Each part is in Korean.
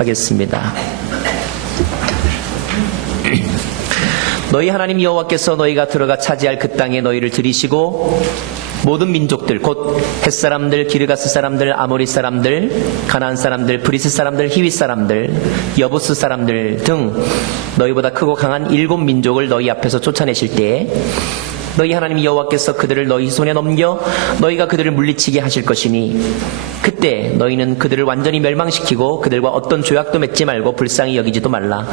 하겠습니다. 너희 하나님 여호와께서 너희가 들어가 차지할 그 땅에 너희를 들이시고 모든 민족들 곧 헷사람들, 기르가스 사람들, 아모리 사람들, 가나안 사람들, 브리스 사람들, 히윗 사람들, 여부스 사람들 등 너희보다 크고 강한 7 민족을 너희 앞에서 쫓아내실 때에 너희 하나님 여호와께서 그들을 너희 손에 넘겨 너희가 그들을 물리치게 하실 것이니 그때 너희는 그들을 완전히 멸망시키고 그들과 어떤 조약도 맺지 말고 불쌍히 여기지도 말라.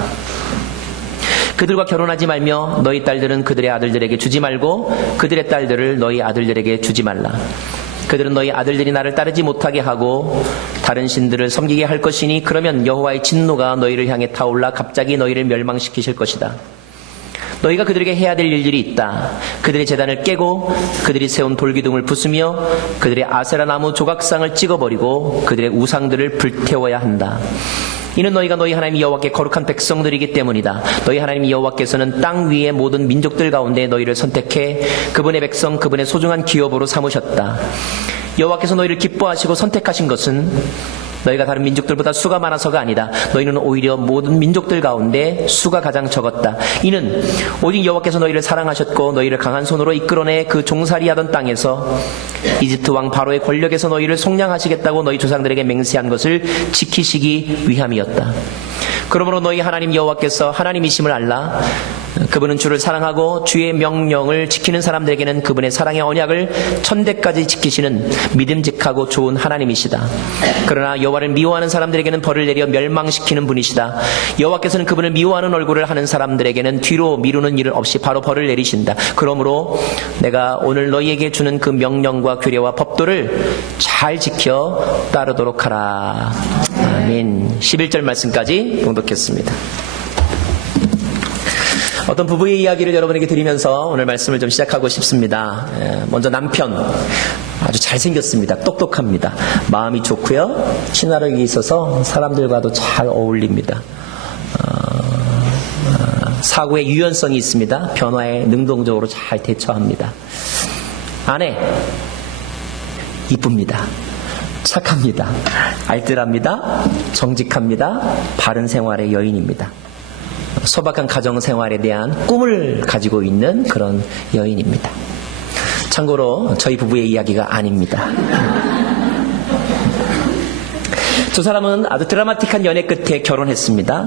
그들과 결혼하지 말며 너희 딸들은 그들의 아들들에게 주지 말고 그들의 딸들을 너희 아들들에게 주지 말라. 그들은 너희 아들들이 나를 따르지 못하게 하고 다른 신들을 섬기게 할 것이니 그러면 여호와의 진노가 너희를 향해 타올라 갑자기 너희를 멸망시키실 것이다. 너희가 그들에게 해야 될 일들이 있다. 그들의 제단을 깨고 그들이 세운 돌기둥을 부수며 그들의 아세라 나무 조각상을 찍어버리고 그들의 우상들을 불태워야 한다. 이는 너희가 너희 하나님 여호와께 거룩한 백성들이기 때문이다. 너희 하나님 여호와께서는 땅 위의 모든 민족들 가운데 너희를 선택해 그분의 백성, 그분의 소중한 기업으로 삼으셨다. 여호와께서 너희를 기뻐하시고 선택하신 것은 너희가 다른 민족들보다 수가 많아서가 아니다. 너희는 오히려 모든 민족들 가운데 수가 가장 적었다. 이는 오직 여호와께서 너희를 사랑하셨고 너희를 강한 손으로 이끌어내 그 종살이하던 땅에서 이집트 왕 바로의 권력에서 너희를 속량하시겠다고 너희 조상들에게 맹세한 것을 지키시기 위함이었다. 그러므로 너희 하나님 여호와께서 하나님이심을 알라. 그분은 주를 사랑하고 주의 명령을 지키는 사람들에게는 그분의 사랑의 언약을 천대까지 지키시는 믿음직하고 좋은 하나님이시다. 그러나 여호와를 미워하는 사람들에게는 벌을 내려 멸망시키는 분이시다. 여호와께서는 그분을 미워하는 얼굴을 하는 사람들에게는 뒤로 미루는 일 없이 바로 벌을 내리신다. 그러므로 내가 오늘 너희에게 주는 그 명령과 규례와 법도를 잘 지켜 따르도록 하라. 아멘. 11절 말씀까지 봉독했습니다. 어떤 부부의 이야기를 여러분에게 드리면서 오늘 말씀을 좀 시작하고 싶습니다. 먼저 남편, 아주 잘생겼습니다. 똑똑합니다. 마음이 좋고요. 친화력이 있어서 사람들과도 잘 어울립니다. 사고의 유연성이 있습니다. 변화에 능동적으로 잘 대처합니다. 아내, 이쁩니다. 착합니다. 알뜰합니다. 정직합니다. 바른 생활의 여인입니다. 소박한 가정생활에 대한 꿈을 가지고 있는 그런 여인입니다. 참고로 저희 부부의 이야기가 아닙니다. 두 사람은 아주 드라마틱한 연애 끝에 결혼했습니다.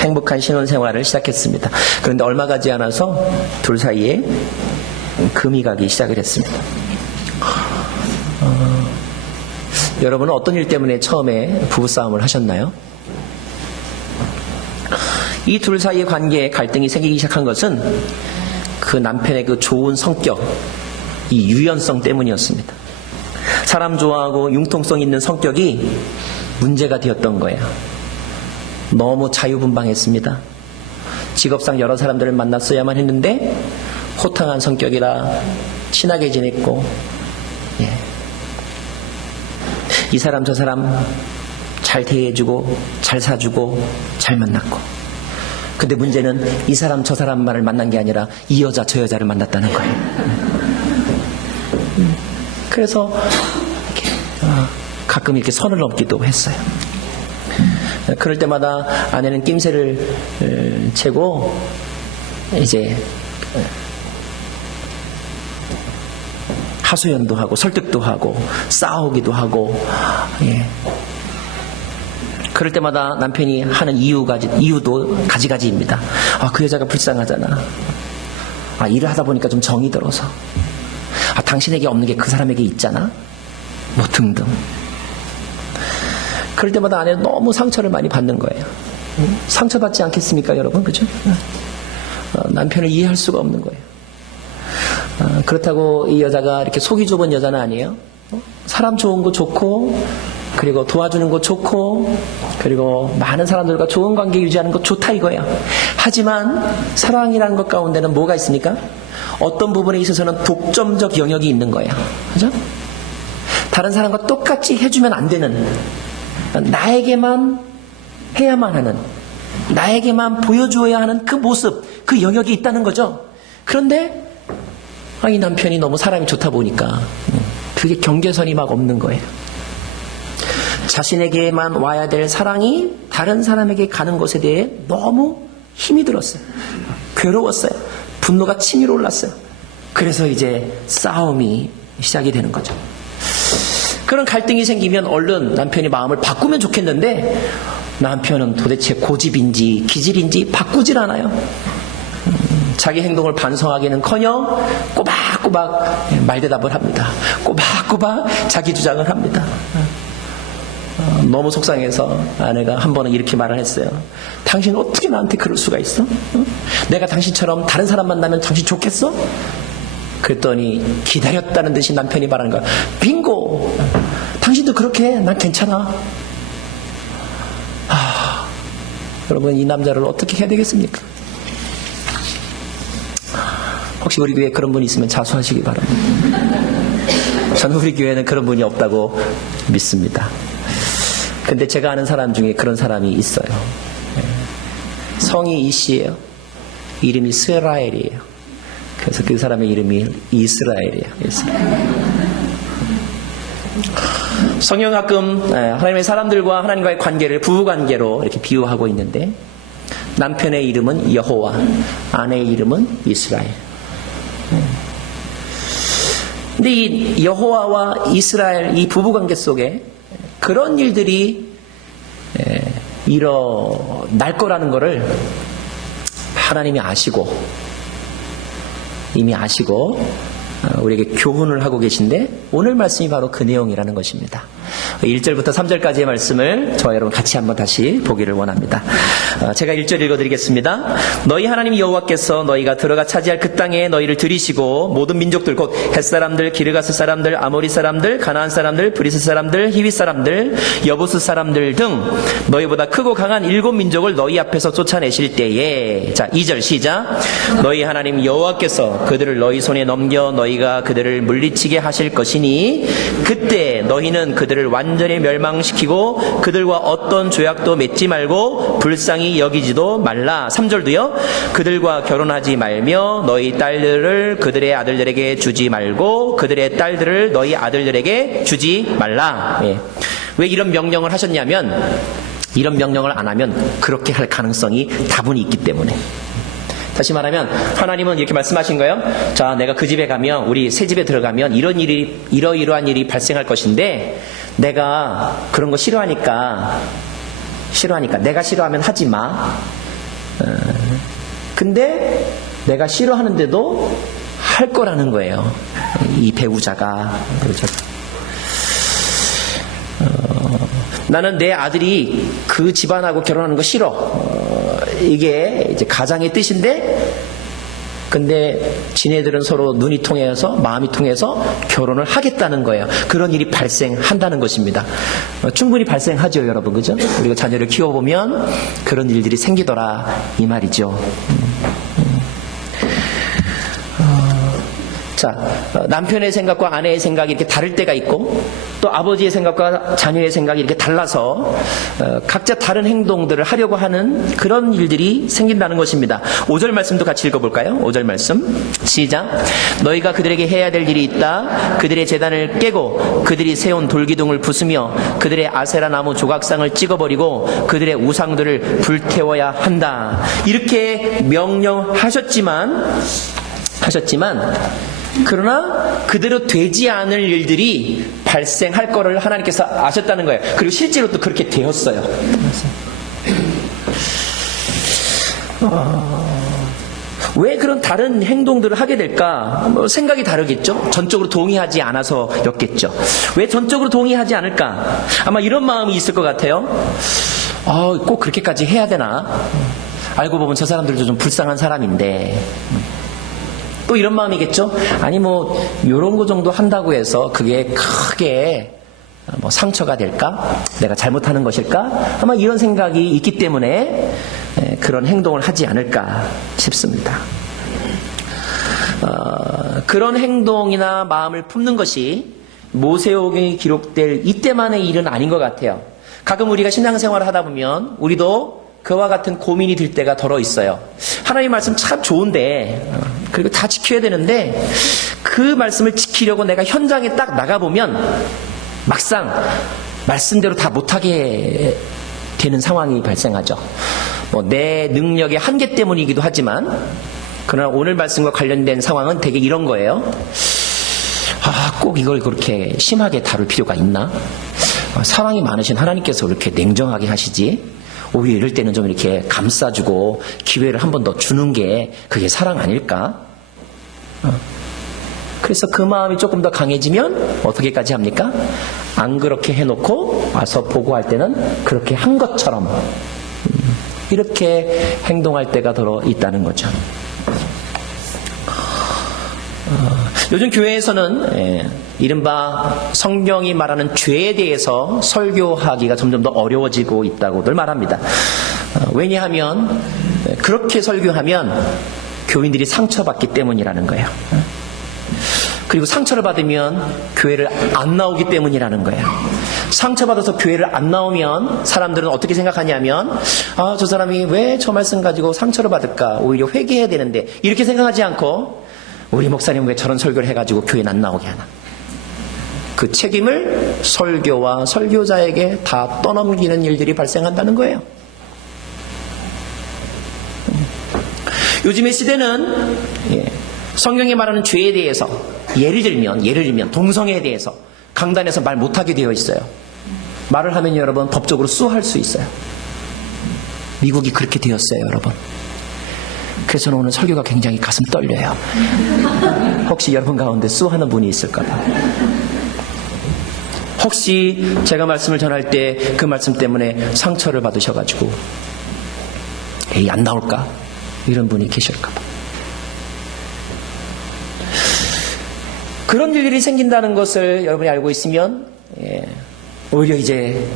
행복한 신혼생활을 시작했습니다. 그런데 얼마 가지 않아서 둘 사이에 금이 가기 시작을 했습니다. 여러분은 어떤 일 때문에 처음에 부부싸움을 하셨나요? 이 둘 사이의 관계에 갈등이 생기기 시작한 것은 그 남편의 그 좋은 성격, 이 유연성 때문이었습니다. 사람 좋아하고 융통성 있는 성격이 문제가 되었던 거예요. 너무 자유분방했습니다. 직업상 여러 사람들을 만났어야만 했는데 호탕한 성격이라 친하게 지냈고, 이 사람 저 사람 잘 대해주고 잘 사주고 잘 만났고, 근데 문제는 이 사람 저 사람만을 만난 게 아니라 이 여자 저 여자를 만났다는 거예요. 그래서 가끔 이렇게 선을 넘기도 했어요. 그럴 때마다 아내는 낌새를 채고 이제 하소연도 하고 설득도 하고 싸우기도 하고, 그럴 때마다 남편이 하는 이유도 가지가지입니다. 그 여자가 불쌍하잖아. 일을 하다 보니까 좀 정이 들어서. 당신에게 없는 게 그 사람에게 있잖아. 뭐 등등. 그럴 때마다 아내는 너무 상처를 많이 받는 거예요. 상처받지 않겠습니까, 여러분? 그죠? 남편을 이해할 수가 없는 거예요. 그렇다고 이 여자가 이렇게 속이 좁은 여자는 아니에요. 사람 좋은 거 좋고, 그리고 도와주는 거 좋고, 그리고 많은 사람들과 좋은 관계 유지하는 거 좋다 이거예요. 하지만 사랑이라는 것 가운데는 뭐가 있습니까? 어떤 부분에 있어서는 독점적 영역이 있는 거예요. 그죠? 다른 사람과 똑같이 해주면 안 되는, 나에게만 해야만 하는, 나에게만 보여주어야 하는 그 모습, 그 영역이 있다는 거죠. 그런데 이 남편이 너무 사람이 좋다 보니까 그게 경계선이 막 없는 거예요. 자신에게만 와야 될 사랑이 다른 사람에게 가는 것에 대해 너무 힘이 들었어요. 괴로웠어요. 분노가 치밀어 올랐어요. 그래서 이제 싸움이 시작이 되는 거죠. 그런 갈등이 생기면 얼른 남편이 마음을 바꾸면 좋겠는데 남편은 도대체 고집인지 기질인지 바꾸질 않아요. 자기 행동을 반성하기는커녕 꼬박꼬박 말대답을 합니다. 꼬박꼬박 자기 주장을 합니다. 너무 속상해서 아내가 한 번은 이렇게 말을 했어요. 당신 어떻게 나한테 그럴 수가 있어? 내가 당신처럼 다른 사람 만나면 당신 좋겠어? 그랬더니 기다렸다는 듯이 남편이 말하는 거야. 빙고! 당신도 그렇게 해. 난 괜찮아. 여러분, 이 남자를 어떻게 해야 되겠습니까? 혹시 우리 교회에 그런 분이 있으면 자수하시기 바랍니다. 저는 우리 교회에는 그런 분이 없다고 믿습니다. 근데 제가 아는 사람 중에 그런 사람이 있어요. 성이 이씨예요. 이름이 스라엘이에요. 그래서 그 사람의 이름이 이스라엘이에요. 성경 가끔 하나님의 사람들과 하나님과의 관계를 부부관계로 이렇게 비유하고 있는데 남편의 이름은 여호와, 아내의 이름은 이스라엘. 근데 이 여호와와 이스라엘 이 부부관계 속에 그런 일들이 일어날 거라는 것을 하나님이 아시고 이미 아시고 우리에게 교훈을 하고 계신데 오늘 말씀이 바로 그 내용이라는 것입니다. 1절부터 3절까지의 말씀을 저와 여러분 같이 한번 다시 보기를 원합니다. 제가 1절 읽어드리겠습니다. 너희 하나님 여호와께서 너희가 들어가 차지할 그 땅에 너희를 들이시고 모든 민족들 곧 헷사람들, 기르가스 사람들, 아모리 사람들, 가나안 사람들, 브리스 사람들, 히윗 사람들, 여부스 사람들 등 너희보다 크고 강한 7 민족을 너희 앞에서 쫓아내실 때에 자 2절 시작. 너희 하나님 여호와께서 그들을 너희 손에 넘겨 너희가 그들을 물리치게 하실 것이니 그때 너희는 그들을 완전히 멸망시키고 그들과 어떤 조약도 맺지 말고 불쌍히 여기지도 말라. 3절도요. 그들과 결혼하지 말며 너희 딸들을 그들의 아들들에게 주지 말고 그들의 딸들을 너희 아들들에게 주지 말라. 왜 이런 명령을 하셨냐면 이런 명령을 안 하면 그렇게 할 가능성이 다분히 있기 때문에. 다시 말하면 하나님은 이렇게 말씀하신 거예요. 자, 내가 그 집에 가면 우리 새 집에 들어가면 이러이러한 일이 발생할 것인데 내가 그런 거 싫어하니까 내가 싫어하면 하지 마. 근데 내가 싫어하는데도 할 거라는 거예요. 이 배우자가. 나는 내 아들이 그 집안하고 결혼하는 거 싫어. 이게 이제 가장의 뜻인데, 근데 지네들은 서로 눈이 통해서 마음이 통해서 결혼을 하겠다는 거예요. 그런 일이 발생한다는 것입니다. 충분히 발생하죠, 여러분, 그죠? 우리가 자녀를 키워보면 그런 일들이 생기더라 이 말이죠. 자, 남편의 생각과 아내의 생각이 이렇게 다를 때가 있고 또 아버지의 생각과 자녀의 생각이 이렇게 달라서 각자 다른 행동들을 하려고 하는 그런 일들이 생긴다는 것입니다. 5절 말씀도 같이 읽어볼까요? 5절 말씀 시작. 너희가 그들에게 해야 될 일이 있다. 그들의 제단을 깨고 그들이 세운 돌기둥을 부수며 그들의 아세라 나무 조각상을 찍어버리고 그들의 우상들을 불태워야 한다. 이렇게 명령하셨지만 그러나 그대로 되지 않을 일들이 발생할 거를 하나님께서 아셨다는 거예요. 그리고 실제로 또 그렇게 되었어요. 왜 그런 다른 행동들을 하게 될까? 생각이 다르겠죠? 전적으로 동의하지 않아서였겠죠. 왜 전적으로 동의하지 않을까? 아마 이런 마음이 있을 것 같아요. 꼭 그렇게까지 해야 되나? 알고 보면 저 사람들도 좀 불쌍한 사람인데. 또 이런 마음이겠죠? 아니 요런 거 정도 한다고 해서 그게 크게 상처가 될까? 내가 잘못하는 것일까? 아마 이런 생각이 있기 때문에 그런 행동을 하지 않을까 싶습니다. 그런 행동이나 마음을 품는 것이 모세오경이 기록될 이때만의 일은 아닌 것 같아요. 가끔 우리가 신앙생활을 하다 보면 우리도 그와 같은 고민이 들 때가 덜어 있어요. 하나님 말씀 참 좋은데 그리고 다 지켜야 되는데 그 말씀을 지키려고 내가 현장에 딱 나가보면 막상 말씀대로 다 못하게 되는 상황이 발생하죠. 내 능력의 한계 때문이기도 하지만, 그러나 오늘 말씀과 관련된 상황은 되게 이런 거예요. 꼭 이걸 그렇게 심하게 다룰 필요가 있나? 사랑이 많으신 하나님께서 이렇게 냉정하게 하시지? 오히려 이럴 때는 좀 이렇게 감싸주고 기회를 한 번 더 주는 게 그게 사랑 아닐까? 그래서 그 마음이 조금 더 강해지면 어떻게까지 합니까? 안 그렇게 해놓고 와서 보고할 때는 그렇게 한 것처럼 이렇게 행동할 때가 더 있다는 거죠. 요즘 교회에서는 이른바 성경이 말하는 죄에 대해서 설교하기가 점점 더 어려워지고 있다고들 말합니다. 왜냐하면 그렇게 설교하면 교인들이 상처받기 때문이라는 거예요. 그리고 상처를 받으면 교회를 안 나오기 때문이라는 거예요. 상처받아서 교회를 안 나오면 사람들은 어떻게 생각하냐면 저 사람이 왜 저 말씀 가지고 상처를 받을까? 오히려 회개해야 되는데 이렇게 생각하지 않고 우리 목사님 왜 저런 설교를 해가지고 교회는 안 나오게 하나? 그 책임을 설교와 설교자에게 다 떠넘기는 일들이 발생한다는 거예요. 요즘의 시대는 성경이 말하는 죄에 대해서 예를 들면 동성애에 대해서 강단에서 말 못하게 되어 있어요. 말을 하면 여러분 법적으로 수할 수 있어요. 미국이 그렇게 되었어요, 여러분. 그래서 저는 오늘 설교가 굉장히 가슴 떨려요. 혹시 여러분 가운데 수하는 분이 있을까 봐. 혹시 제가 말씀을 전할 때 그 말씀 때문에 상처를 받으셔가지고 안 나올까? 이런 분이 계실까 봐. 그런 일들이 생긴다는 것을 여러분이 알고 있으면 오히려 이제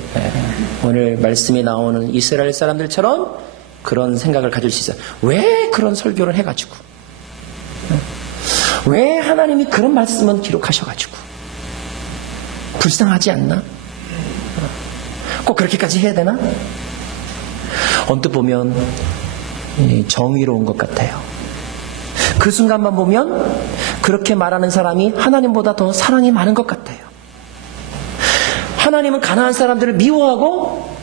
오늘 말씀에 나오는 이스라엘 사람들처럼 그런 생각을 가질 수 있어요. 왜 그런 설교를 해가지고, 왜 하나님이 그런 말씀은 기록하셔가지고 불쌍하지 않나? 꼭 그렇게까지 해야 되나? 언뜻 보면 정의로운 것 같아요. 그 순간만 보면 그렇게 말하는 사람이 하나님보다 더 사랑이 많은 것 같아요. 하나님은 가나안 사람들을 미워하고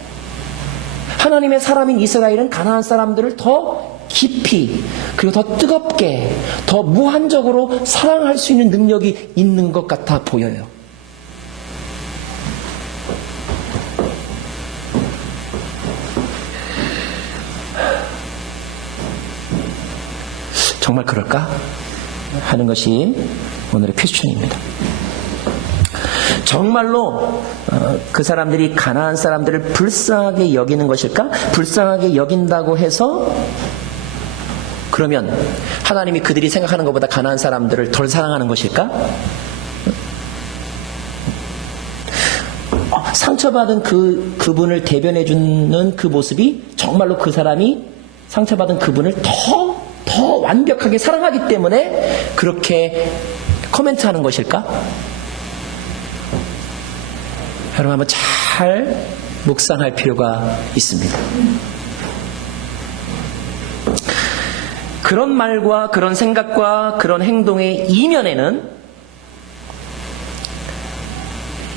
하나님의 사람인 이스라엘은 가나안 사람들을 더 깊이 그리고 더 뜨겁게 더 무한적으로 사랑할 수 있는 능력이 있는 것 같아 보여요. 정말 그럴까? 하는 것이 오늘의 퀘스천입니다. 정말로 그 사람들이 가나안 사람들을 불쌍하게 여기는 것일까? 불쌍하게 여긴다고 해서 그러면 하나님이 그들이 생각하는 것보다 가나안 사람들을 덜 사랑하는 것일까? 상처받은 그분을 대변해주는 그 모습이 정말로 그 사람이 상처받은 그분을 더 완벽하게 사랑하기 때문에 그렇게 코멘트하는 것일까? 여러분 한번 잘 묵상할 필요가 있습니다. 그런 말과 그런 생각과 그런 행동의 이면에는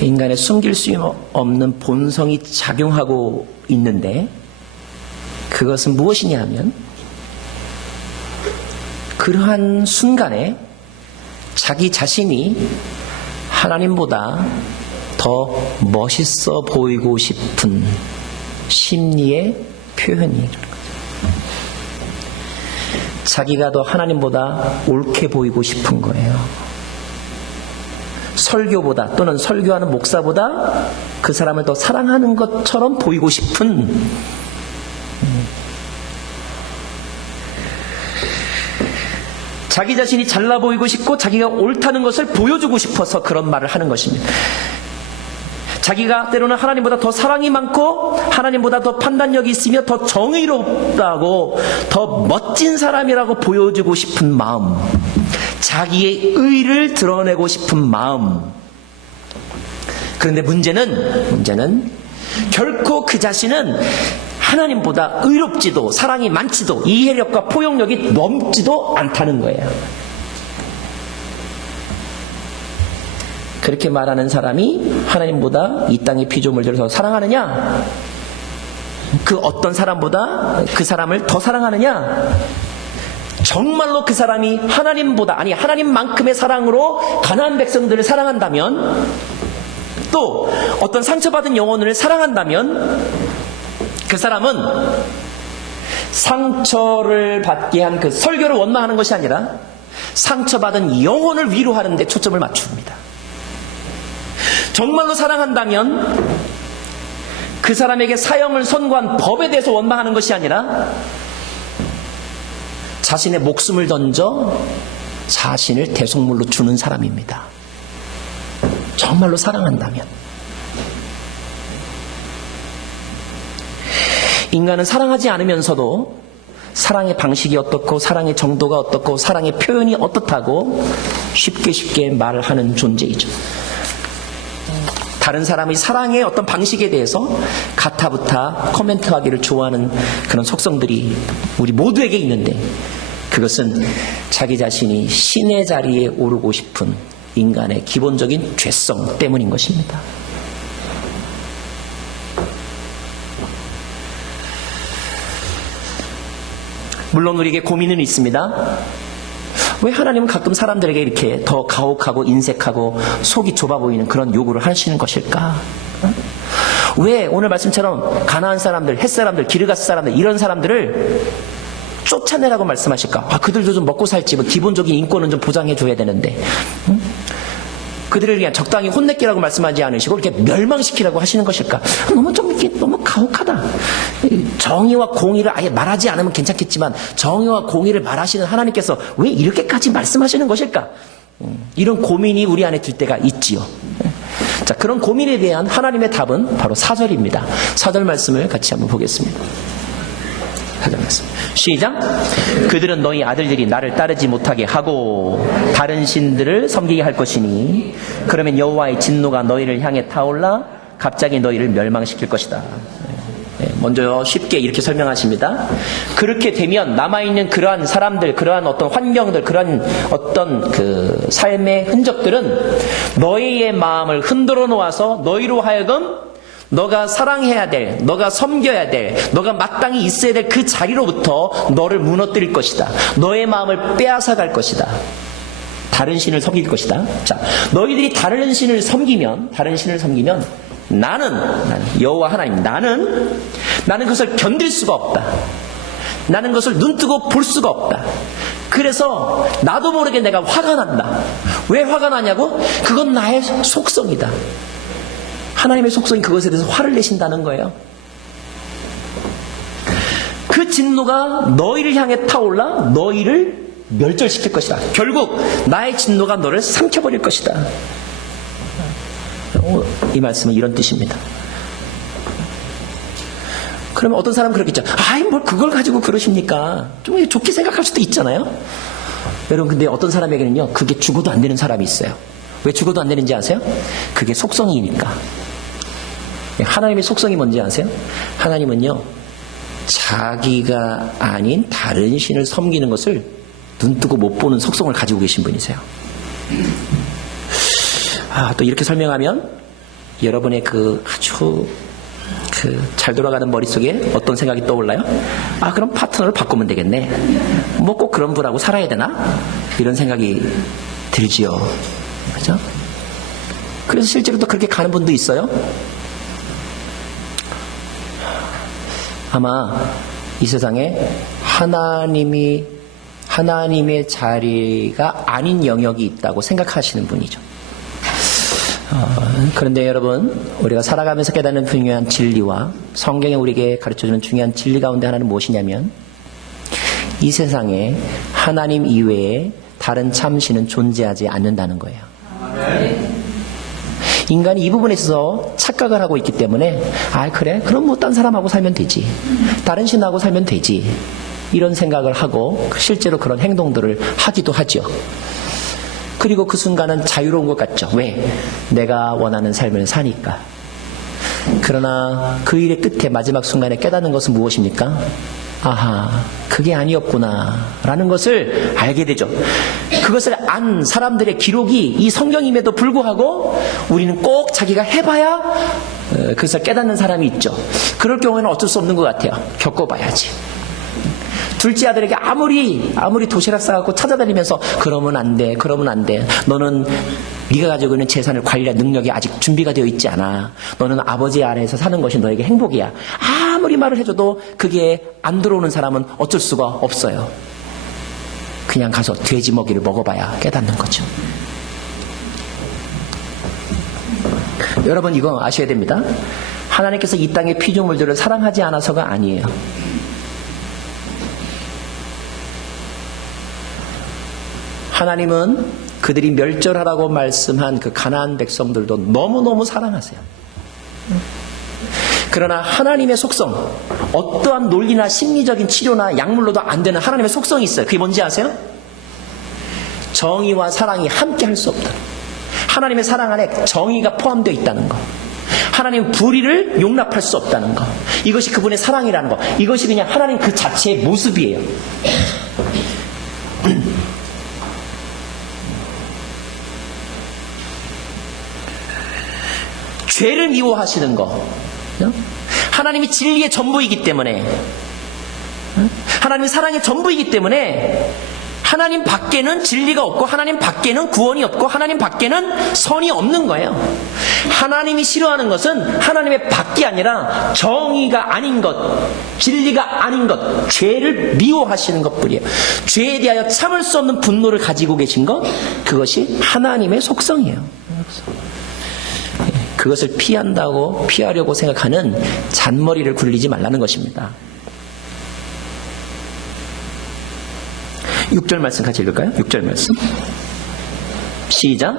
인간의 숨길 수 없는 본성이 작용하고 있는데 그것은 무엇이냐 하면 그러한 순간에 자기 자신이 하나님보다 더 멋있어 보이고 싶은 심리의 표현이에요. 자기가 더 하나님보다 옳게 보이고 싶은 거예요. 설교보다 또는 설교하는 목사보다 그 사람을 더 사랑하는 것처럼 보이고 싶은 자기 자신이 잘나 보이고 싶고 자기가 옳다는 것을 보여주고 싶어서 그런 말을 하는 것입니다. 자기가 때로는 하나님보다 더 사랑이 많고 하나님보다 더 판단력이 있으며 더 정의롭다고 더 멋진 사람이라고 보여주고 싶은 마음, 자기의 의를 드러내고 싶은 마음. 그런데 문제는 결코 그 자신은 하나님보다 의롭지도 사랑이 많지도 이해력과 포용력이 넘지도 않다는 거예요. 그렇게 말하는 사람이 하나님보다 이 땅의 피조물들을 더 사랑하느냐? 그 어떤 사람보다 그 사람을 더 사랑하느냐? 정말로 그 사람이 하나님보다, 아니 하나님만큼의 사랑으로 가나안 백성들을 사랑한다면, 또 어떤 상처받은 영혼을 사랑한다면, 그 사람은 상처를 받게 한 그 설교를 원망하는 것이 아니라 상처받은 영혼을 위로하는 데 초점을 맞춥니다. 정말로 사랑한다면 그 사람에게 사형을 선고한 법에 대해서 원망하는 것이 아니라 자신의 목숨을 던져 자신을 대속물로 주는 사람입니다. 정말로 사랑한다면. 인간은 사랑하지 않으면서도 사랑의 방식이 어떻고 사랑의 정도가 어떻고 사랑의 표현이 어떻다고 쉽게 말을 하는 존재이죠. 다른 사람의 사랑의 어떤 방식에 대해서 가타부타 코멘트하기를 좋아하는 그런 속성들이 우리 모두에게 있는데, 그것은 자기 자신이 신의 자리에 오르고 싶은 인간의 기본적인 죄성 때문인 것입니다. 물론 우리에게 고민은 있습니다. 왜 하나님은 가끔 사람들에게 이렇게 더 가혹하고 인색하고 속이 좁아 보이는 그런 요구를 하시는 것일까? 왜 오늘 말씀처럼 가나안 사람들, 헷 사람들, 기르가스 사람들, 이런 사람들을 쫓아내라고 말씀하실까? 그들도 좀 먹고 살지, 뭐 기본적인 인권은 좀 보장해 줘야 되는데, 그들을 그냥 적당히 혼내기라고 말씀하지 않으시고 이렇게 멸망시키라고 하시는 것일까? 너무 가혹하다. 정의와 공의를 아예 말하지 않으면 괜찮겠지만 정의와 공의를 말하시는 하나님께서 왜 이렇게까지 말씀하시는 것일까? 이런 고민이 우리 안에 들 때가 있지요. 자, 그런 고민에 대한 하나님의 답은 바로 4절입니다. 4절 말씀을 같이 한번 보겠습니다. 4절 말씀. 시작. 그들은 너희 아들들이 나를 따르지 못하게 하고 다른 신들을 섬기게 할 것이니 그러면 여호와의 진노가 너희를 향해 타올라 갑자기 너희를 멸망시킬 것이다. 먼저 쉽게 이렇게 설명하십니다. 그렇게 되면 남아있는 그러한 사람들, 그러한 어떤 환경들, 그러한 어떤 그 삶의 흔적들은 너희의 마음을 흔들어 놓아서 너희로 하여금 너가 사랑해야 될, 너가 섬겨야 될, 너가 마땅히 있어야 될 그 자리로부터 너를 무너뜨릴 것이다. 너의 마음을 빼앗아갈 것이다. 다른 신을 섬길 것이다. 자, 너희들이 다른 신을 섬기면 나는 여호와 하나님, 나는 그것을 견딜 수가 없다. 나는 그것을 눈뜨고 볼 수가 없다. 그래서 나도 모르게 내가 화가 난다. 왜 화가 나냐고? 그건 나의 속성이다. 하나님의 속성이 그것에 대해서 화를 내신다는 거예요. 그 진노가 너희를 향해 타올라 너희를 멸절시킬 것이다. 결국 나의 진노가 너를 삼켜버릴 것이다. 이 말씀은 이런 뜻입니다. 그러면 어떤 사람은 그렇겠죠. 뭘 그걸 가지고 그러십니까? 좀 좋게 생각할 수도 있잖아요. 여러분, 근데 어떤 사람에게는요, 그게 죽어도 안 되는 사람이 있어요. 왜 죽어도 안 되는지 아세요? 그게 속성이니까. 하나님의 속성이 뭔지 아세요? 하나님은요, 자기가 아닌 다른 신을 섬기는 것을 눈뜨고 못 보는 속성을 가지고 계신 분이세요. 또 이렇게 설명하면 여러분의 아주 잘 돌아가는 머릿속에 어떤 생각이 떠올라요? 그럼 파트너를 바꾸면 되겠네. 뭐 꼭 그런 분하고 살아야 되나? 이런 생각이 들지요. 그렇죠? 그래서 실제로 또 그렇게 가는 분도 있어요. 아마 이 세상에 하나님의 자리가 아닌 영역이 있다고 생각하시는 분이죠. 그런데 여러분, 우리가 살아가면서 깨닫는 중요한 진리와 성경에 우리에게 가르쳐주는 중요한 진리 가운데 하나는 무엇이냐면, 이 세상에 하나님 이외에 다른 참신은 존재하지 않는다는 거예요. 인간이 이 부분에 있어서 착각을 하고 있기 때문에 그래? 그럼 뭐 딴 사람하고 살면 되지. 다른 신하고 살면 되지. 이런 생각을 하고 실제로 그런 행동들을 하기도 하죠. 그리고 그 순간은 자유로운 것 같죠. 왜? 내가 원하는 삶을 사니까. 그러나 그 일의 끝에 마지막 순간에 깨닫는 것은 무엇입니까? 그게 아니었구나 라는 것을 알게 되죠. 그것을 안 사람들의 기록이 이 성경임에도 불구하고 우리는 꼭 자기가 해봐야 그것을 깨닫는 사람이 있죠. 그럴 경우에는 어쩔 수 없는 것 같아요. 겪어봐야지. 둘째 아들에게 아무리 도시락 싸갖고 찾아다니면서 그러면 안 돼, 그러면 안 돼. 너는 네가 가지고 있는 재산을 관리할 능력이 아직 준비가 되어 있지 않아. 너는 아버지 아래에서 사는 것이 너에게 행복이야. 아무리 말을 해줘도 그게 안 들어오는 사람은 어쩔 수가 없어요. 그냥 가서 돼지 먹이를 먹어봐야 깨닫는 거죠. 여러분 이거 아셔야 됩니다. 하나님께서 이 땅의 피조물들을 사랑하지 않아서가 아니에요. 하나님은 그들이 멸절하라고 말씀한 그 가나안 백성들도 너무너무 사랑하세요. 그러나 하나님의 속성, 어떠한 논리나 심리적인 치료나 약물로도 안 되는 하나님의 속성이 있어요. 그게 뭔지 아세요? 정의와 사랑이 함께 할 수 없다. 하나님의 사랑 안에 정의가 포함되어 있다는 것. 하나님은 불의를 용납할 수 없다는 것. 이것이 그분의 사랑이라는 것. 이것이 그냥 하나님 그 자체의 모습이에요. 죄를 미워하시는 것. 하나님이 진리의 전부이기 때문에, 하나님이 사랑의 전부이기 때문에 하나님 밖에는 진리가 없고 하나님 밖에는 구원이 없고 하나님 밖에는 선이 없는 거예요. 하나님이 싫어하는 것은 하나님의 밖이 아니라 정의가 아닌 것, 진리가 아닌 것, 죄를 미워하시는 것뿐이에요. 죄에 대하여 참을 수 없는 분노를 가지고 계신 것, 그것이 하나님의 속성이에요. 그것을 피하려고 생각하는 잔머리를 굴리지 말라는 것입니다. 6절 말씀 같이 읽을까요? 6절 말씀 시작.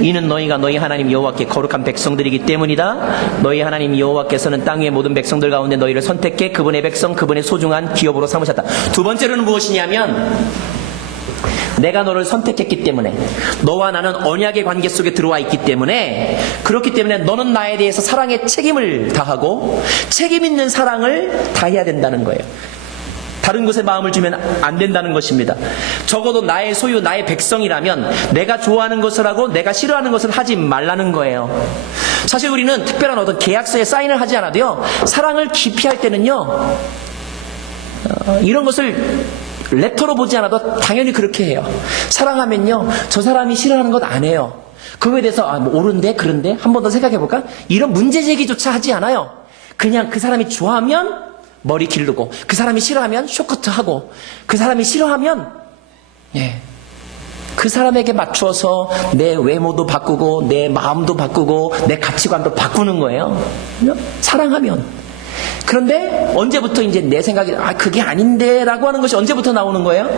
이는 너희가 너희 하나님 여호와께 거룩한 백성들이기 때문이다. 너희 하나님 여호와께서는 땅 위의 모든 백성들 가운데 너희를 선택해 그분의 백성, 그분의 소중한 기업으로 삼으셨다. 두 번째로는 무엇이냐면, 내가 너를 선택했기 때문에, 너와 나는 언약의 관계 속에 들어와 있기 때문에, 그렇기 때문에 너는 나에 대해서 사랑의 책임을 다하고 책임 있는 사랑을 다해야 된다는 거예요. 다른 곳에 마음을 주면 안 된다는 것입니다. 적어도 나의 소유, 나의 백성이라면 내가 좋아하는 것을 하고 내가 싫어하는 것을 하지 말라는 거예요. 사실 우리는 특별한 어떤 계약서에 사인을 하지 않아도요, 사랑을 깊이 할 때는요, 이런 것을 레터로 보지 않아도 당연히 그렇게 해요. 사랑하면요, 저 사람이 싫어하는 것 안 해요. 그거에 대해서 뭐 옳은데 그런데 한 번 더 생각해볼까? 이런 문제 제기조차 하지 않아요. 그냥 그 사람이 좋아하면 머리 기르고, 그 사람이 싫어하면 쇼커트하고, 그 사람이 싫어하면 그 사람에게 맞추어서 내 외모도 바꾸고 내 마음도 바꾸고 내 가치관도 바꾸는 거예요. 사랑하면. 그런데 언제부터 이제 내 생각이 그게 아닌데 라고 하는 것이 언제부터 나오는 거예요?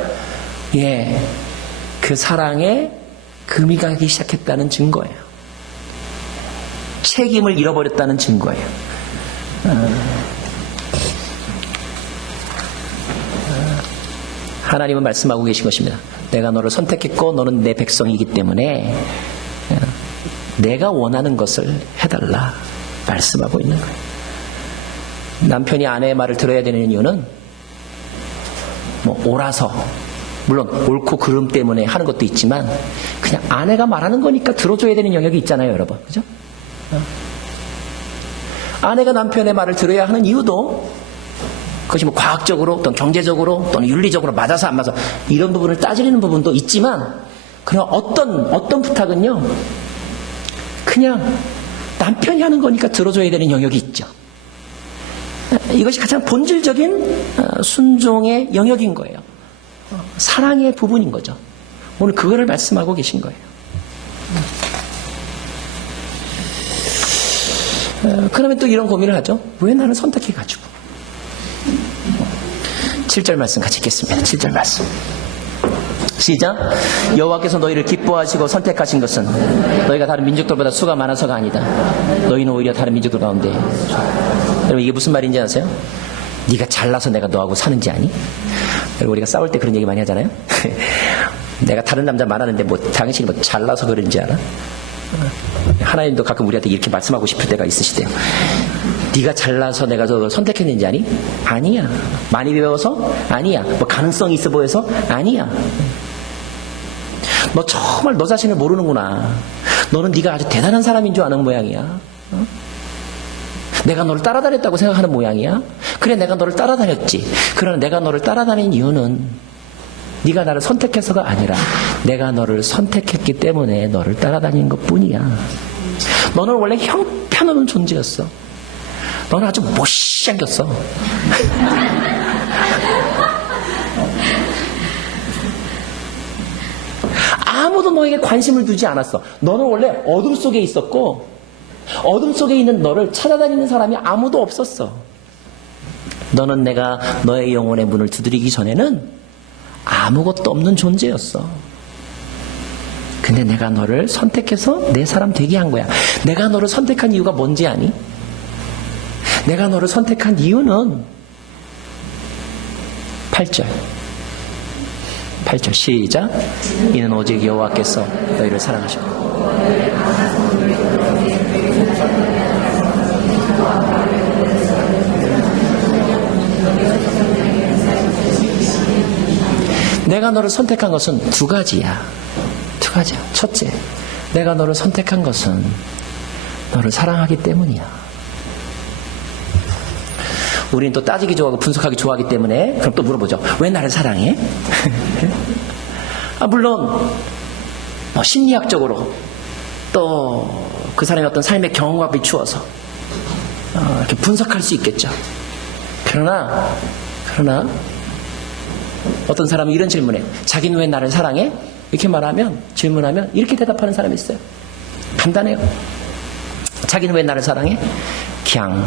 그 사랑에 금이 가기 시작했다는 증거예요. 책임을 잃어버렸다는 증거예요. 하나님은 말씀하고 계신 것입니다. 내가 너를 선택했고 너는 내 백성이기 때문에 내가 원하는 것을 해달라 말씀하고 있는 거예요. 남편이 아내의 말을 들어야 되는 이유는 옳아서, 물론 옳고 그름 때문에 하는 것도 있지만, 그냥 아내가 말하는 거니까 들어줘야 되는 영역이 있잖아요, 여러분. 그죠? 아내가 남편의 말을 들어야 하는 이유도, 그것이 과학적으로 또는 경제적으로 또는 윤리적으로 맞아서 안 맞아, 이런 부분을 따지는 부분도 있지만, 그러나 어떤 부탁은요, 그냥 남편이 하는 거니까 들어줘야 되는 영역이 있죠. 이것이 가장 본질적인 순종의 영역인 거예요. 사랑의 부분인 거죠. 오늘 그거를 말씀하고 계신 거예요. 그러면 또 이런 고민을 하죠. 왜 나는 선택해가지고. 7절 말씀 같이 읽겠습니다. 7절 말씀 시작. 여호와께서 너희를 기뻐하시고 선택하신 것은 너희가 다른 민족들보다 수가 많아서가 아니다. 너희는 오히려 다른 민족들 가운데. 여러분 이게 무슨 말인지 아세요? 네가 잘나서 내가 너하고 사는지 아니? 여러분 우리가 싸울 때 그런 얘기 많이 하잖아요. 내가 다른 남자 말하는데 당신이 잘나서 그런지 알아? 하나님도 가끔 우리한테 이렇게 말씀하고 싶을 때가 있으시대요. 네가 잘나서 내가 너 선택했는지 아니? 아니야. 많이 배워서? 아니야. 가능성이 있어 보여서? 아니야. 너 정말 너 자신을 모르는구나. 너는 네가 아주 대단한 사람인 줄 아는 모양이야. 어? 내가 너를 따라다녔다고 생각하는 모양이야. 그래, 내가 너를 따라다녔지. 그러나 내가 너를 따라다닌 이유는 네가 나를 선택해서가 아니라 내가 너를 선택했기 때문에 너를 따라다니는 것뿐이야. 너는 원래 형편없는 존재였어. 너는 아주 못생겼어. 아무도 너에게 관심을 두지 않았어. 너는 원래 어둠 속에 있었고 어둠 속에 있는 너를 찾아다니는 사람이 아무도 없었어. 너는 내가 너의 영혼의 문을 두드리기 전에는 아무것도 없는 존재였어. 근데 내가 너를 선택해서 내 사람 되게 한 거야. 내가 너를 선택한 이유가 뭔지 아니? 내가 너를 선택한 이유는 8절 시작. 이는 오직 여호와께서 너희를 사랑하시고 내가 너를 선택한 것은 두 가지야. 첫째, 내가 너를 선택한 것은 너를 사랑하기 때문이야. 우리는 또 따지기 좋아하고 분석하기 좋아하기 때문에 그럼 또 물어보죠. 왜 나를 사랑해? 물론 심리학적으로 또 그 사람의 어떤 삶의 경험과 비추어서 이렇게 분석할 수 있겠죠. 그러나 어떤 사람은 이런 질문에 자기는 왜 나를 사랑해? 이렇게 질문하면 이렇게 대답하는 사람이 있어요. 간단해요. 자기는 왜 나를 사랑해? 갱.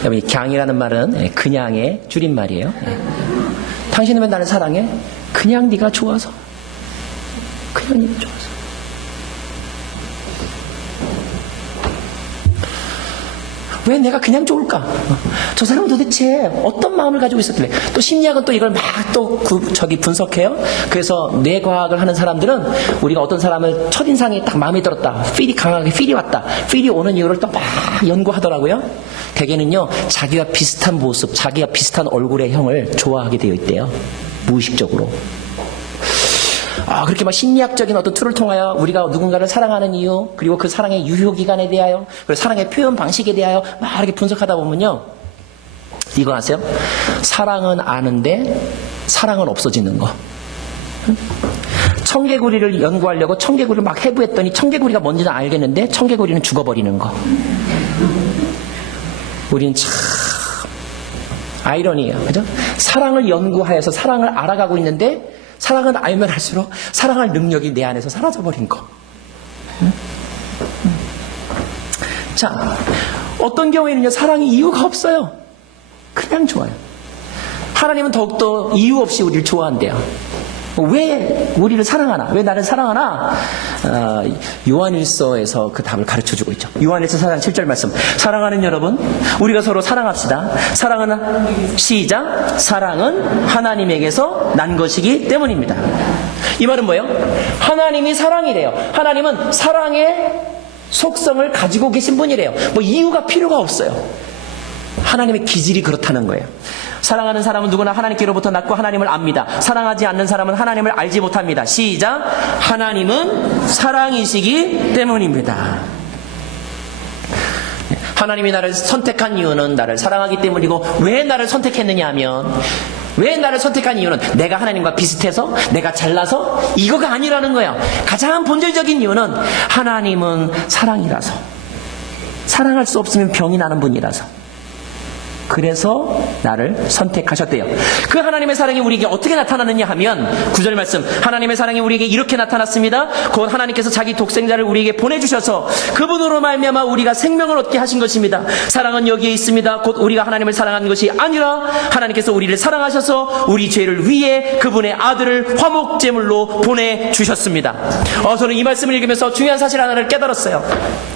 여러분, 갱이라는 말은 그냥의 줄임말이에요. 당신은 왜 나를 사랑해? 그냥 네가 좋아서. 그냥 네가 좋아서. 왜 내가 그냥 좋을까? 저 사람은 도대체 어떤 마음을 가지고 있었길래. 또 심리학은 또 이걸 막 또 분석해요. 그래서 뇌과학을 하는 사람들은 우리가 어떤 사람을 첫인상에 딱 마음에 들었다. 강하게 필이 왔다. 필이 오는 이유를 또 막 연구하더라고요. 대개는요, 자기와 비슷한 모습, 자기와 비슷한 얼굴의 형을 좋아하게 되어 있대요. 무의식적으로. 그렇게 막 심리학적인 어떤 툴을 통하여 우리가 누군가를 사랑하는 이유, 그리고 그 사랑의 유효기간에 대하여, 그리고 사랑의 표현 방식에 대하여 막 이렇게 분석하다 보면요, 이거 아세요? 사랑은 아는데 사랑은 없어지는 거. 청개구리를 연구하려고 청개구리를 막 해부했더니 청개구리가 뭔지는 알겠는데 청개구리는 죽어버리는 거. 우린 참 아이러니예요. 그죠? 사랑을 연구하여서 사랑을 알아가고 있는데 사랑은 알면 할수록 사랑할 능력이 내 안에서 사라져버린 거. 자, 어떤 경우에는요, 사랑이 이유가 없어요. 그냥 좋아요. 하나님은 더욱더 이유 없이 우리를 좋아한대요. 왜 우리를 사랑하나? 왜 나를 사랑하나? 요한일서에서 그 답을 가르쳐주고 있죠. 요한일서 4장 7절 말씀. 사랑하는 여러분, 우리가 서로 사랑합시다. 사랑은 시작. 사랑은 하나님에게서 난 것이기 때문입니다. 이 말은 뭐예요? 하나님이 사랑이래요. 하나님은 사랑의 속성을 가지고 계신 분이래요. 이유가 필요가 없어요. 하나님의 기질이 그렇다는 거예요. 사랑하는 사람은 누구나 하나님께로부터 났고 하나님을 압니다. 사랑하지 않는 사람은 하나님을 알지 못합니다. 시작. 하나님은 사랑이시기 때문입니다. 하나님이 나를 선택한 이유는 나를 사랑하기 때문이고, 왜 나를 선택했느냐 하면, 왜 나를 선택한 이유는 내가 하나님과 비슷해서, 내가 잘나서, 이거가 아니라는 거야. 가장 본질적인 이유는 하나님은 사랑이라서, 사랑할 수 없으면 병이 나는 분이라서, 그래서 나를 선택하셨대요. 그 하나님의 사랑이 우리에게 어떻게 나타나느냐 하면 9절 말씀, 하나님의 사랑이 우리에게 이렇게 나타났습니다. 곧 하나님께서 자기 독생자를 우리에게 보내주셔서 그분으로 말미암아 우리가 생명을 얻게 하신 것입니다. 사랑은 여기에 있습니다. 곧 우리가 하나님을 사랑하는 것이 아니라 하나님께서 우리를 사랑하셔서 우리 죄를 위해 그분의 아들을 화목제물로 보내주셨습니다. 저는 이 말씀을 읽으면서 중요한 사실 하나를 깨달았어요.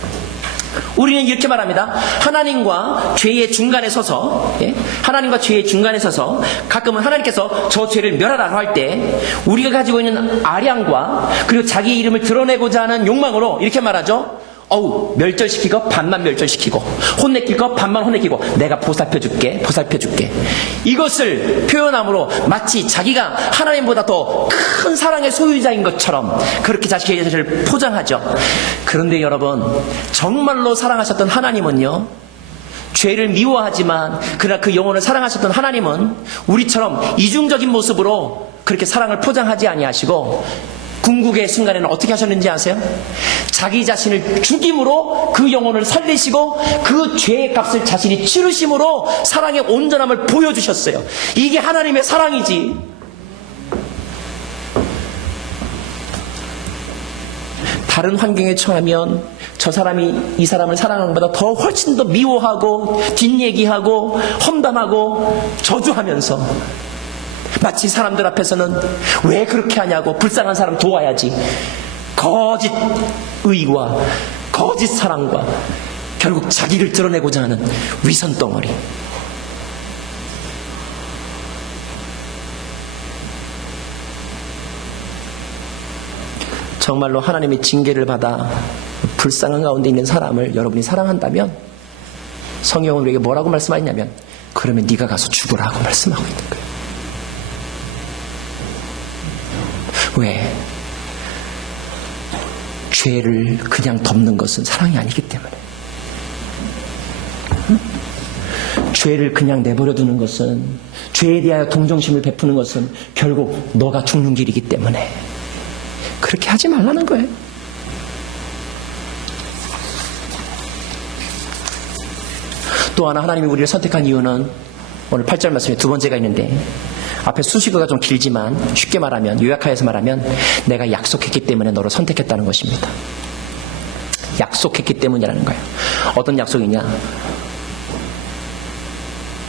우리는 이렇게 말합니다. 하나님과 죄의 중간에 서서, 하나님과 죄의 중간에 서서 가끔은 하나님께서 저 죄를 멸하라고 할 때 우리가 가지고 있는 아량과 그리고 자기 이름을 드러내고자 하는 욕망으로 이렇게 말하죠. 멸절시키고 반만 멸절시키고 혼내킬 거 반만 혼내키고 내가 보살펴줄게. 이것을 표현함으로 마치 자기가 하나님보다 더 큰 사랑의 소유자인 것처럼 그렇게 자신의 자신을 포장하죠. 그런데 여러분, 정말로 사랑하셨던 하나님은요, 죄를 미워하지만 그러나 그 영혼을 사랑하셨던 하나님은 우리처럼 이중적인 모습으로 그렇게 사랑을 포장하지 아니하시고 궁극의 순간에는 어떻게 하셨는지 아세요? 자기 자신을 죽임으로 그 영혼을 살리시고 그 죄의 값을 자신이 치르심으로 사랑의 온전함을 보여주셨어요. 이게 하나님의 사랑이지. 다른 환경에 처하면 저 사람이 이 사람을 사랑하는 것보다 더 훨씬 더 미워하고 뒷얘기하고 험담하고 저주하면서 마치 사람들 앞에서는 왜 그렇게 하냐고 불쌍한 사람 도와야지. 거짓 의와 거짓 사랑과 결국 자기를 드러내고자 하는 위선 덩어리. 정말로 하나님의 징계를 받아 불쌍한 가운데 있는 사람을 여러분이 사랑한다면 성경은 우리에게 뭐라고 말씀하냐면 그러면 네가 가서 죽으라고 말씀하고 있는 거예요. 왜? 죄를 그냥 덮는 것은 사랑이 아니기 때문에. 죄를 그냥 내버려 두는 것은, 죄에 대하여 동정심을 베푸는 것은 결국 너가 죽는 길이기 때문에 그렇게 하지 말라는 거예요. 또 하나 하나님이 우리를 선택한 이유는 오늘 8절 말씀에 두 번째가 있는데 앞에 수식어가 좀 길지만 쉽게 말하면, 요약하여서 말하면 내가 약속했기 때문에 너를 선택했다는 것입니다. 약속했기 때문이라는 거예요. 어떤 약속이냐?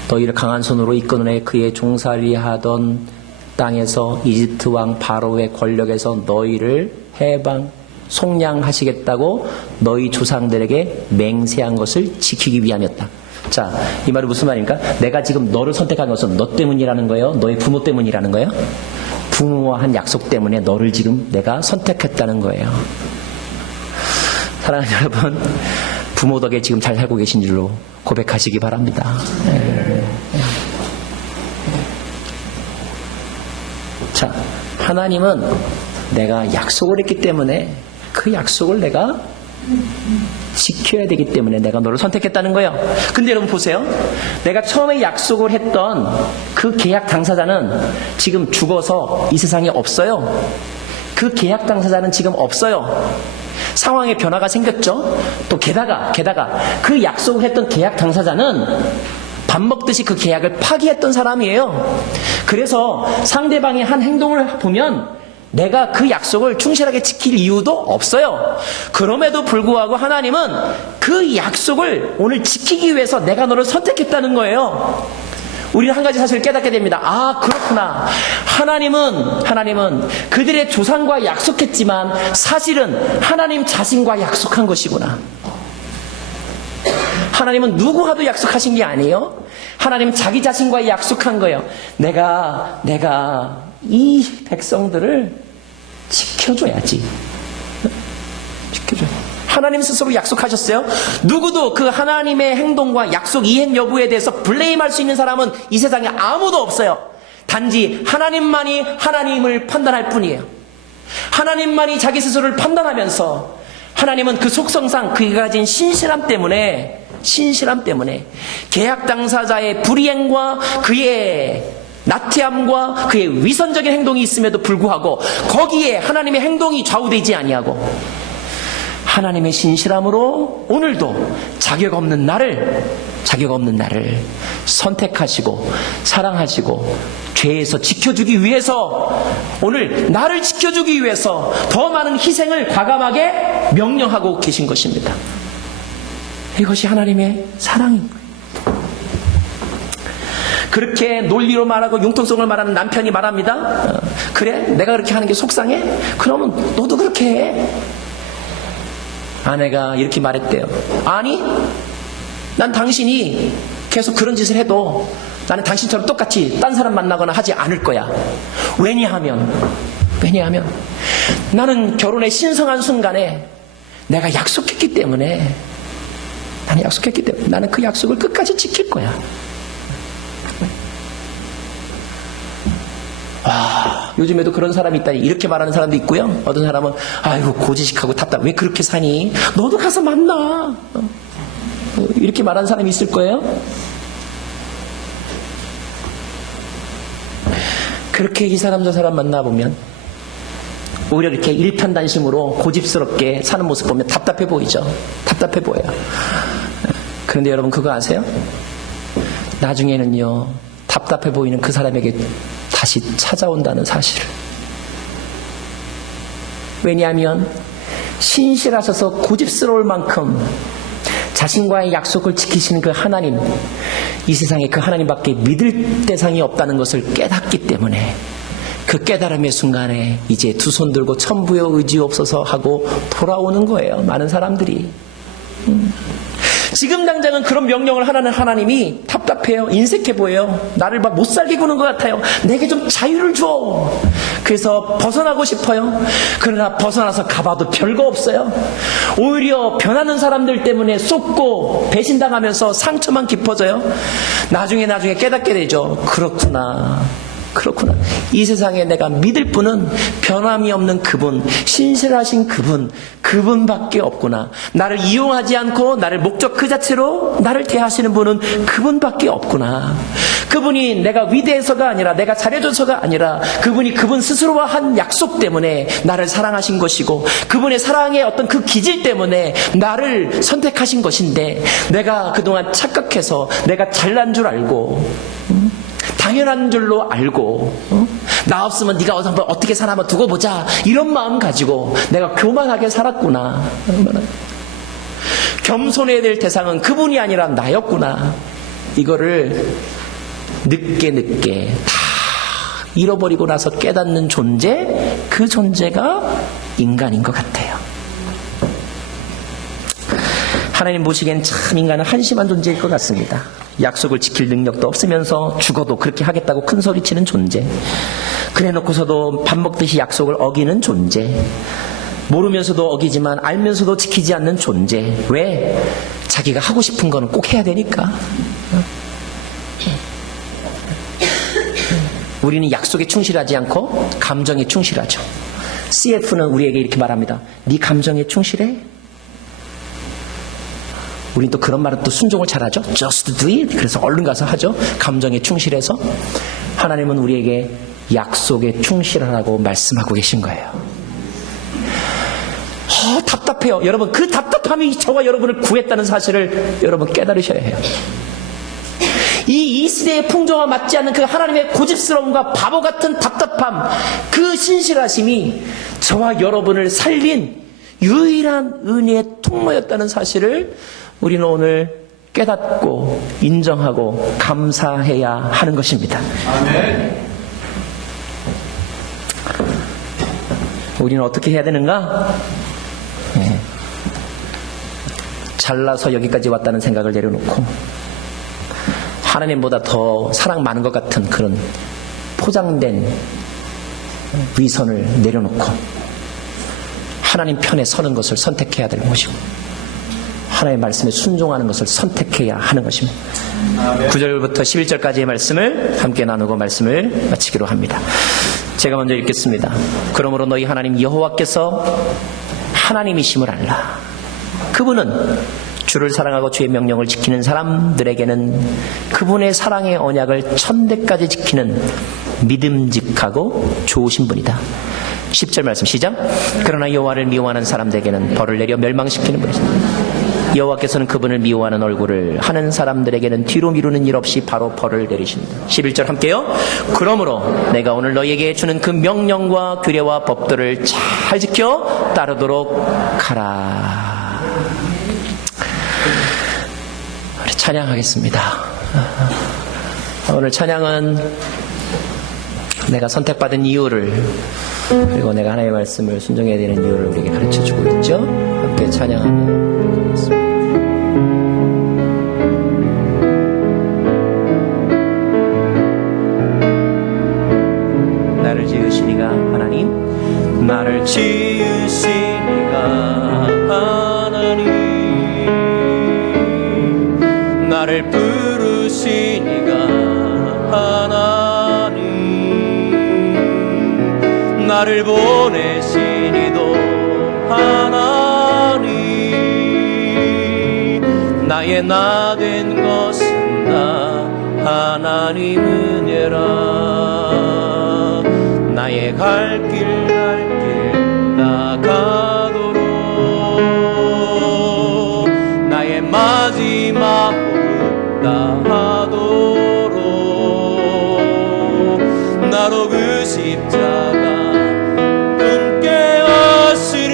너희를 강한 손으로 이끌어내 그의 종살이 하던 땅에서 이집트 왕 바로의 권력에서 너희를 해방 속량하시겠다고 너희 조상들에게 맹세한 것을 지키기 위함이었다. 자, 이 말이 무슨 말입니까? 내가 지금 너를 선택한 것은 너 때문이라는 거예요? 너의 부모 때문이라는 거예요? 부모와 한 약속 때문에 너를 지금 내가 선택했다는 거예요. 사랑하는 여러분, 부모 덕에 지금 잘 살고 계신 줄로 고백하시기 바랍니다. 자, 하나님은 내가 약속을 했기 때문에 그 약속을 내가 지켜야 되기 때문에 내가 너를 선택했다는 거예요. 근데 여러분 보세요. 내가 처음에 약속을 했던 그 계약 당사자는 지금 죽어서 이 세상에 없어요. 그 계약 당사자는 지금 없어요. 상황에 변화가 생겼죠. 또 게다가 그 약속을 했던 계약 당사자는 밥 먹듯이 그 계약을 파기했던 사람이에요. 그래서 상대방의 한 행동을 보면 내가 그 약속을 충실하게 지킬 이유도 없어요. 그럼에도 불구하고 하나님은 그 약속을 오늘 지키기 위해서 내가 너를 선택했다는 거예요. 우리는 한 가지 사실을 깨닫게 됩니다. 아, 그렇구나. 하나님은 그들의 조상과 약속했지만 사실은 하나님 자신과 약속한 것이구나. 하나님은 누구와도 약속하신 게 아니에요. 하나님은 자기 자신과 약속한 거예요. 내가 이 백성들을 지켜줘야지. 지켜줘야. 하나님 스스로 약속하셨어요. 누구도 그 하나님의 행동과 약속 이행 여부에 대해서 블레임할 수 있는 사람은 이 세상에 아무도 없어요. 단지 하나님만이 하나님을 판단할 뿐이에요. 하나님만이 자기 스스로를 판단하면서 하나님은 그 속성상 그가 가진 신실함 때문에 계약 당사자의 불이행과 그의 나태함과 그의 위선적인 행동이 있음에도 불구하고 거기에 하나님의 행동이 좌우되지 아니하고 하나님의 신실함으로 오늘도 자격 없는 나를 선택하시고 사랑하시고 죄에서 지켜주기 위해서, 오늘 나를 지켜주기 위해서 더 많은 희생을 과감하게 명령하고 계신 것입니다. 이것이 하나님의 사랑인 거예요. 그렇게 논리로 말하고 융통성을 말하는 남편이 말합니다. 그래? 내가 그렇게 하는 게 속상해? 그러면 너도 그렇게 해. 아내가 이렇게 말했대요. 아니, 난 당신이 계속 그런 짓을 해도 나는 당신처럼 똑같이 딴 사람 만나거나 하지 않을 거야. 왜냐하면 나는 결혼의 신성한 순간에 내가 약속했기 때문에, 나는 그 약속을 끝까지 지킬 거야. 요즘에도 그런 사람이 있다니, 이렇게 말하는 사람도 있고요. 어떤 사람은 아이고 고지식하고 답답, 왜 그렇게 사니? 너도 가서 만나. 이렇게 말하는 사람이 있을 거예요. 그렇게 이 사람 저 사람 만나보면 오히려 이렇게 일편단심으로 고집스럽게 사는 모습 보면 답답해 보이죠. 답답해 보여요. 그런데 여러분 그거 아세요? 나중에는요, 답답해 보이는 그 사람에게 다시 찾아온다는 사실을. 왜냐하면 신실하셔서 고집스러울 만큼 자신과의 약속을 지키시는 그 하나님, 이 세상에 그 하나님밖에 믿을 대상이 없다는 것을 깨닫기 때문에, 그 깨달음의 순간에 이제 두 손 들고 천부여 의지옵소서 하고 돌아오는 거예요. 많은 사람들이. 지금 당장은 그런 명령을 하는 하나님이 답답해요. 인색해 보여요. 나를 못 살게 구는 것 같아요. 내게 좀 자유를 줘. 그래서 벗어나고 싶어요. 그러나 벗어나서 가봐도 별거 없어요. 오히려 변하는 사람들 때문에 쏟고 배신당하면서 상처만 깊어져요. 나중에 깨닫게 되죠. 그렇구나. 이 세상에 내가 믿을 분은 변함이 없는 그분, 신실하신 그분밖에 없구나. 나를 이용하지 않고 나를 목적 그 자체로 나를 대하시는 분은 그분밖에 없구나. 그분이 내가 위대해서가 아니라, 내가 잘해줘서가 아니라, 그분이 그분 스스로와 한 약속 때문에 나를 사랑하신 것이고, 그분의 사랑의 어떤 그 기질 때문에 나를 선택하신 것인데, 내가 그동안 착각해서 내가 잘난 줄 알고, 당연한 줄로 알고, 나 없으면 네가 한번 어떻게 사나 한번 두고 보자, 이런 마음 가지고 내가 교만하게 살았구나. 겸손해야 될 대상은 그분이 아니라 나였구나. 이거를 늦게 다 잃어버리고 나서 깨닫는 존재, 그 존재가 인간인 것 같아요. 하나님 보시기엔 참 인간은 한심한 존재일 것 같습니다. 약속을 지킬 능력도 없으면서 죽어도 그렇게 하겠다고 큰 소리치는 존재, 그래놓고서도 밥 먹듯이 약속을 어기는 존재, 모르면서도 어기지만 알면서도 지키지 않는 존재. 왜? 자기가 하고 싶은 거는 꼭 해야 되니까. 우리는 약속에 충실하지 않고 감정에 충실하죠. CF는 우리에게 이렇게 말합니다. 네 감정에 충실해? 우린 또 그런 말은 또 순종을 잘하죠. Just do it. 그래서 얼른 가서 하죠. 감정에 충실해서. 하나님은 우리에게 약속에 충실하라고 말씀하고 계신 거예요. 답답해요. 여러분, 그 답답함이 저와 여러분을 구했다는 사실을 여러분 깨달으셔야 해요. 이 시대의 풍조와 맞지 않는 그 하나님의 고집스러움과 바보 같은 답답함, 그 신실하심이 저와 여러분을 살린 유일한 은혜의 통로였다는 사실을 우리는 오늘 깨닫고 인정하고 감사해야 하는 것입니다. 아멘. 우리는 어떻게 해야 되는가? 잘나서 여기까지 왔다는 생각을 내려놓고 하나님보다 더 사랑 많은 것 같은 그런 포장된 위선을 내려놓고 하나님 편에 서는 것을 선택해야 될 것이고, 하나님의 말씀에 순종하는 것을 선택해야 하는 것입니다. 9절부터 11절까지의 말씀을 함께 나누고 말씀을 마치기로 합니다. 제가 먼저 읽겠습니다. 그러므로 너희 하나님 여호와께서 하나님이심을 알라. 그분은 주를 사랑하고 주의 명령을 지키는 사람들에게는 그분의 사랑의 언약을 천대까지 지키는 믿음직하고 좋으신 분이다. 10절 말씀 시작. 그러나 여호와를 미워하는 사람들에게는 벌을 내려 멸망시키는 분이다. 여호와께서는 그분을 미워하는 얼굴을 하는 사람들에게는 뒤로 미루는 일 없이 바로 벌을 내리신다. 11절 함께요. 그러므로 내가 오늘 너희에게 주는 그 명령과 규례와 법들을 잘 지켜 따르도록 하라. 우리 찬양하겠습니다. 오늘 찬양은 내가 선택받은 이유를, 그리고 내가 하나님의 말씀을 순종해야 되는 이유를 우리에게 가르쳐주고 있죠. 함께 찬양하며 있습니다. 나를 지으신 이가 하나님, 나를 지으신 이가 나를 보내신 이도 하나님, 나의 나 된 것은 다 하나님 은혜라. 나의 갈 길 나가도록, 나의 마지막 호흡 다하도록, 나로 그 십자가 품게 하시리.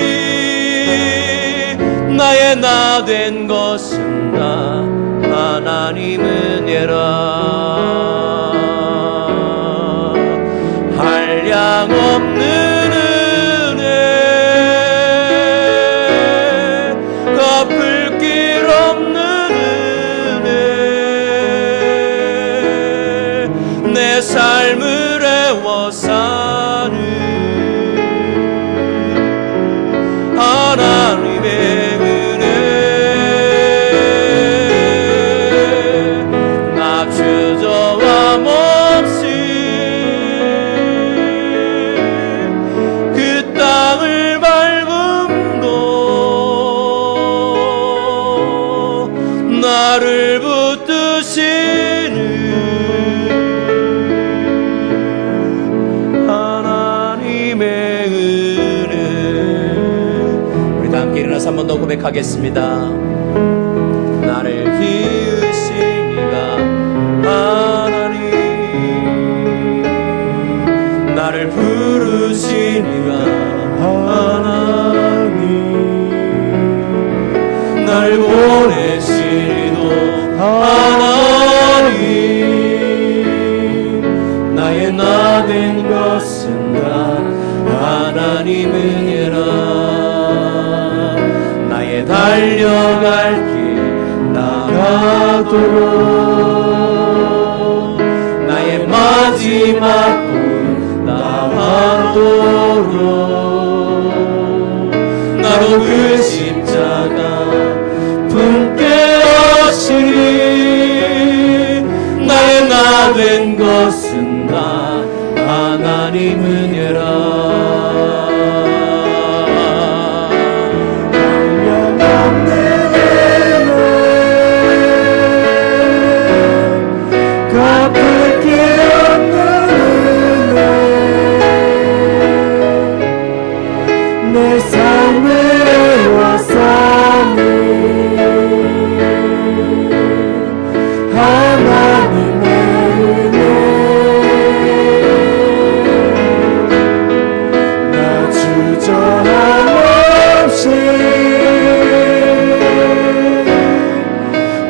나의 나 된 것은 다 하나님 은혜라. 한량 없는 은혜, 갚을 길 없는 은혜, 내 삶을 애워 사는 하나님의 나를 붙드시는 하나님의 은혜. 우리 다 함께 일어나서 한 번 더 고백하겠습니다. 나를 키우신 이가 하나님, 나를 부르신 이가 하나님, 나를 보내신 하나님, 나의 나 된 것은 다 하나님 은혜라. 나의 달려갈 길 나가도록, 나의 마지막 곳 나가도록, 나로 그 십자가 품게 하시리. 나의 나 된 것은 다 하나님 은혜라. 한량 없는 은혜, 갚을 길 없는 은혜, 내 삶을 애워싸는 하나님의 은혜, 나 주저함 없이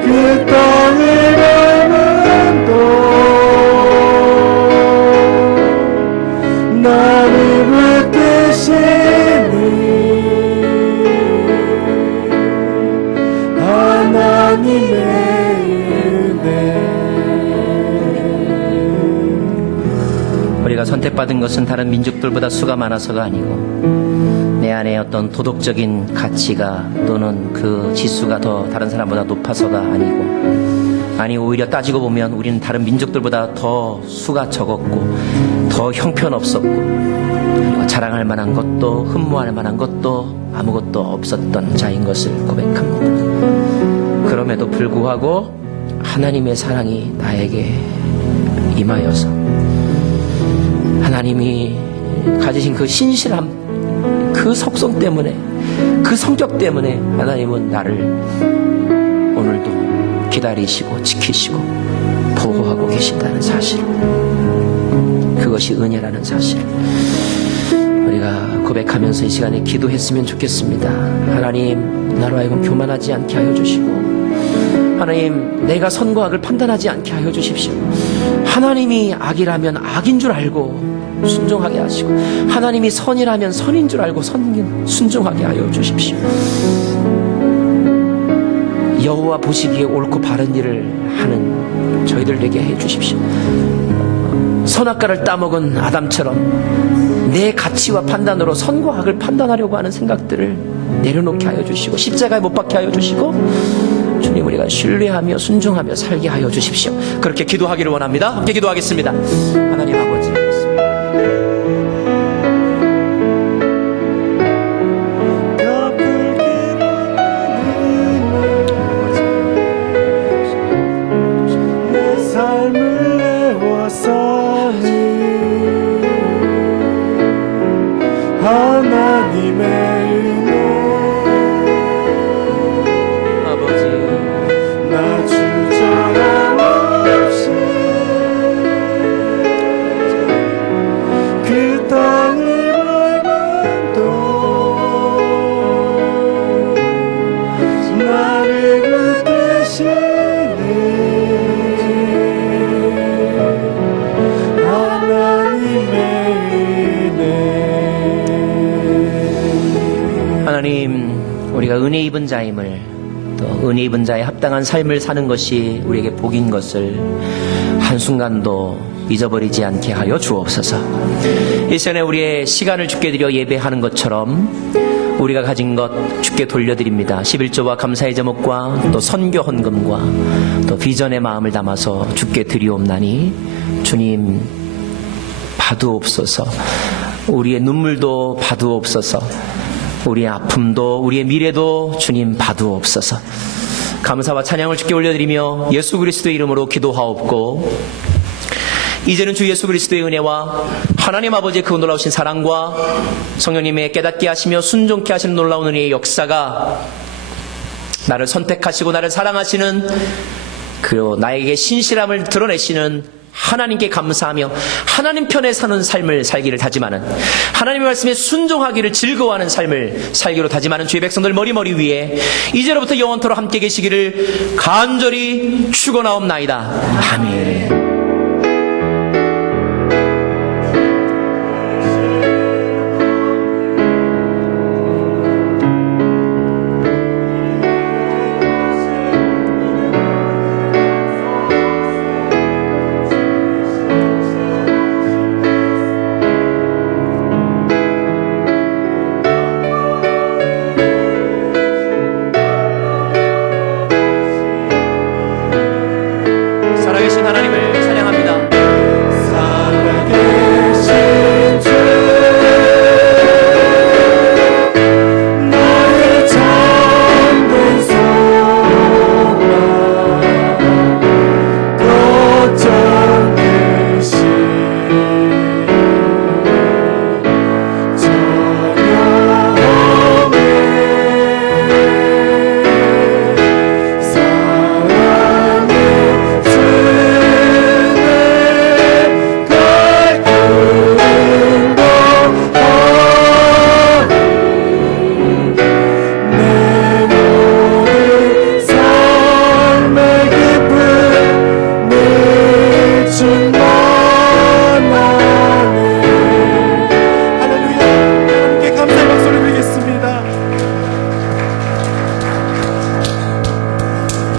그 땅을 밟음도 나를 붙드시니 하나님의 우리가 선택받은 것은 다른 민족들보다 수가 많아서가 아니고 내 안에 어떤 도덕적인 가치가 또는 그 지수가 더 다른 사람보다 높아서가 아니고, 오히려 따지고 보면 우리는 다른 민족들보다 더 수가 적었고 더 형편없었고, 그리고 자랑할 만한 것도 흠모할 만한 것도 아무것도 없었던 자인 것을 고백합니다. 그럼에도 불구하고 하나님의 사랑이 나에게 임하여서 하나님이 가지신 그 신실함, 그 속성 때문에, 그 성격 때문에 하나님은 나를 오늘도 기다리시고 지키시고 보호하고 계신다는 사실, 그것이 은혜라는 사실 우리가 고백하면서 이 시간에 기도했으면 좋겠습니다. 하나님, 나로 하여금 교만하지 않게 하여 주시고, 하나님, 내가 선과 악을 판단하지 않게 하여 주십시오. 하나님이 악이라면 악인 줄 알고 순종하게 하시고, 하나님이 선이라면 선인 줄 알고 순종하게 하여 주십시오. 여호와 보시기에 옳고 바른 일을 하는 저희들 되게 해 주십시오. 선악과를 따먹은 아담처럼 내 가치와 판단으로 선과 악을 판단하려고 하는 생각들을 내려놓게 하여 주시고, 십자가에 못 박게 하여 주시고, 주님, 우리가 신뢰하며 순종하며 살게 하여 주십시오. 그렇게 기도하기를 원합니다. 함께 기도하겠습니다. 하나님 아버지, 우리가 은혜 입은 자임을, 또 은혜 입은 자의 합당한 삶을 사는 것이 우리에게 복인 것을 한순간도 잊어버리지 않게 하여 주옵소서. 이 시간에 우리의 시간을 주께 드려 예배하는 것처럼 우리가 가진 것 주께 돌려드립니다. 11조와 감사의 제목과 또 선교 헌금과 또 비전의 마음을 담아서 주께 드리옵나니 주님 봐두옵소서. 우리의 눈물도 봐두옵소서. 우리의 아픔도 우리의 미래도 주님 봐두옵소서. 감사와 찬양을 주께 올려드리며 예수 그리스도의 이름으로 기도하옵고, 이제는 주 예수 그리스도의 은혜와 하나님 아버지의 그 놀라우신 사랑과 성령님의 깨닫게 하시며 순종케 하시는 놀라운 은혜의 역사가 나를 선택하시고 나를 사랑하시는, 그리고 나에게 신실함을 드러내시는 하나님께 감사하며 하나님 편에 사는 삶을 살기를 다짐하는, 하나님의 말씀에 순종하기를 즐거워하는 삶을 살기로 다짐하는 주의 백성들 머리머리 위에 이제로부터 영원토록 함께 계시기를 간절히 축원하옵나이다. 아멘. 살아계신 하나님을